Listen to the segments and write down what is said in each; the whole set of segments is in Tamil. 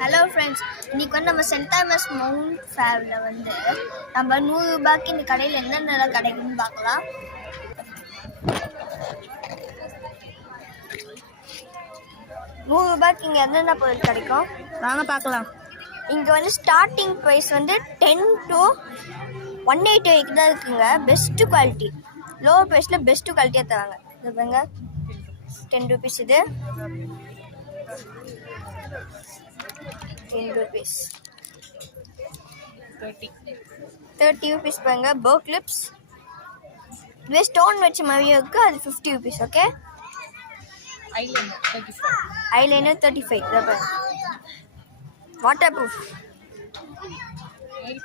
ஹலோ ஃப்ரெண்ட்ஸ், இன்றைக்கி வந்து நம்ம சென்ட் தாமஸ் மவுண்ட் ஃபேரில் வந்து நம்ம 100 ரூபாய்க்கு இந்த கடையில் என்னென்னலாம் கிடைக்குன்னு பார்க்கலாம். ₹100 இங்கே என்னென்ன பொருள் கிடைக்கும் வாங்க பார்க்கலாம். இங்கே வந்து ஸ்டார்டிங் ப்ரைஸ் வந்து 10 to 180 வரைக்கும் தான் இருக்குங்க. பெஸ்ட்டு குவாலிட்டி, லோவர் ப்ரைஸில் பெஸ்ட்டு குவாலிட்டியாக தராங்க. இது பாருங்க, 10 rupees. இது 10 rupees. 30 rupees பாருங்க. போ கிளிப்ஸ் இதுவே ஸ்டோன் வச்ச மாதிரியும் இருக்குது, அது 50 rupees. Okay, eyeliner 35. இதை பாருங்க, வாட்டர் ப்ரூஃப். நெயில்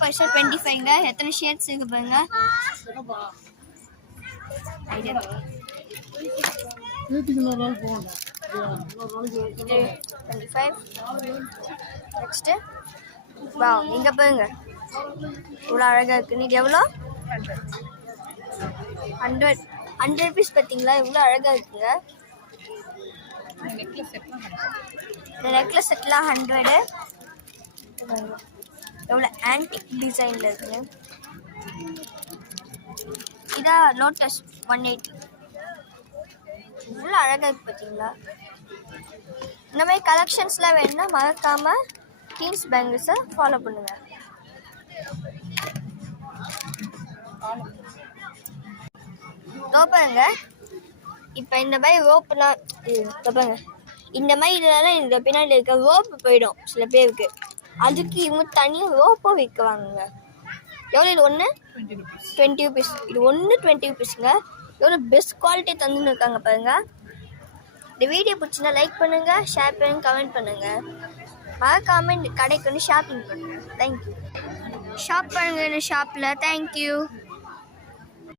பாலிஷர் 25ங்க. எத்தனை ஷேட்ஸ் இருக்கு பாருங்க. ஐடியா 25. நெக்ஸ்ட்டு வா, இங்கே பாருங்க, இவ்வளோ அழகாக இருக்குன்னு. இது எவ்வளோ? 100 rupees. பார்த்தீங்களா, இவ்வளோ அழகாக இருக்குங்க. இந்த நெக்லஸ் செட்லாம் 100. எவ்வளோ ஆன்டிக் டிசைனில் இருக்குங்க. இதான் லோட்டஸ் 180. இவ்வளோ அழகாக இருக்குது பார்த்தீங்களா. இந்த மாதிரி கலெக்ஷன்ஸ்லாம் வேணும்னா மறக்காமல் டீன்ஸ் பேங்கிள்ஸை ஃபாலோ பண்ணுங்கள். பாருங்க, இப்போ இந்த மாதிரி ரோப்புலாம் பாருங்க, இந்த மாதிரி இதெல்லாம் இந்த பின்னாடி இருக்க ரோப்பு போயிடும் சில பேருக்கு. அதுக்கு இவங்க தனியாக ரோப்பை விற்குவாங்க. எவ்வளோ இது? ஒன்று 20 rupees. இது ஒன்று 20 rupeesங்க. எவ்வளோ பெஸ்ட் குவாலிட்டி தந்துன்னு இருக்காங்க பாருங்கள். இந்த வீடியோ பிடிச்சிருந்தா லைக் பண்ணுங்கள், ஷேர் பண்ணுங்கள், கமெண்ட் பண்ணுங்கள். மறக்காமல் இந்த கடைக்கு வந்து ஷாப்பிங் பண்ணுங்கள். தேங்க்யூ. ஷாப் பண்ணுங்கள் இந்த ஷாப்பில். தேங்க்யூ.